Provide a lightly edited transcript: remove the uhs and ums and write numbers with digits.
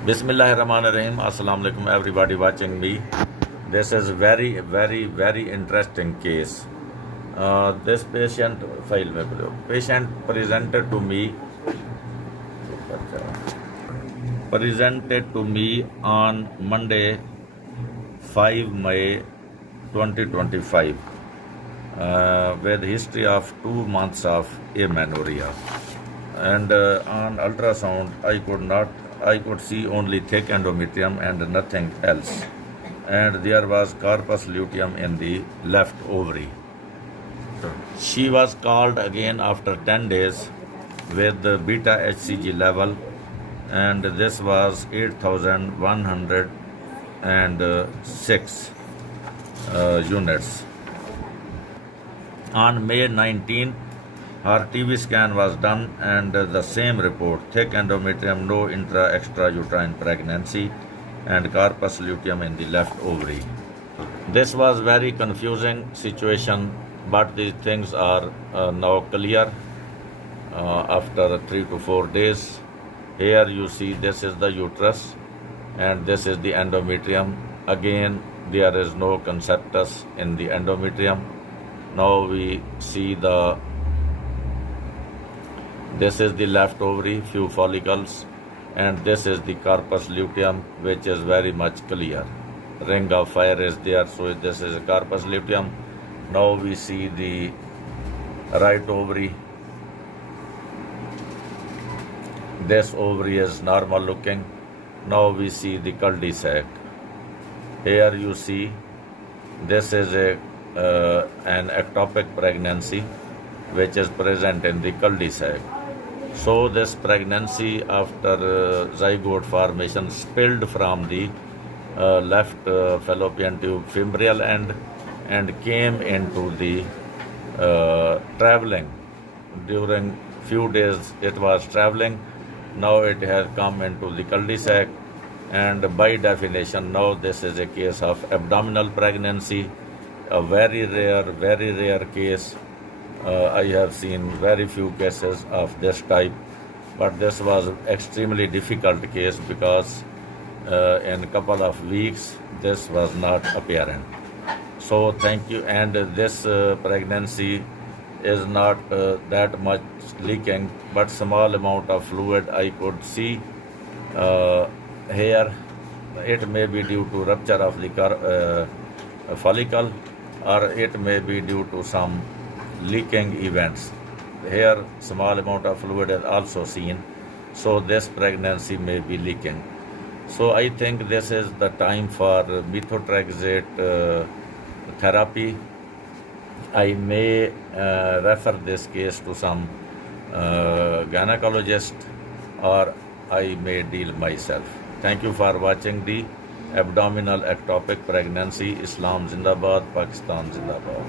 Bismillahirrahmanirrahim. Assalamu alaikum everybody watching me. This is very interesting case. This patient presented to me on Monday 5 May 2025 with history of 2 months of amenorrhea, and on ultrasound I could see only thick endometrium and nothing else, and there was corpus luteum in the left ovary. She was called again after 10 days with the beta HCG level, and this was 8,106 units. On May 19, her TV scan was done, and the same report: thick endometrium, no extrauterine pregnancy, and corpus luteum in the left ovary. This was very confusing situation, but these things are now clear after 3 to 4 days. Here you see this is the uterus and this is the endometrium. Again, there is no conceptus in the endometrium. Now we see this is the left ovary, few follicles, and this is the corpus luteum, which is very much clear. Ring of fire is there, so this is a corpus luteum. Now we see the right ovary. This ovary is normal looking. Now we see the cul-de-sac. Here you see this is an ectopic pregnancy which is present in the cul-de-sac. So this pregnancy after zygote formation spilled from the left fallopian tube fimbrial end and came into the traveling. During few days it was traveling. Now it has come into the cul-de-sac, and by definition now this is a case of abdominal pregnancy, a very rare case. I have seen very few cases of this type, but this was extremely difficult case because in a couple of weeks this was not apparent. So thank you. And this pregnancy is not that much leaking, but small amount of fluid I could see here. It may be due to rupture of the follicle, or it may be due to some leaking events. Here small amount of fluid is also seen, so this pregnancy may be leaking. So I think this is the time for methotrexate therapy. I may refer this case to some gynecologist, or I may deal myself. Thank you for watching the abdominal ectopic pregnancy. Islam Zindabad, Pakistan Zindabad.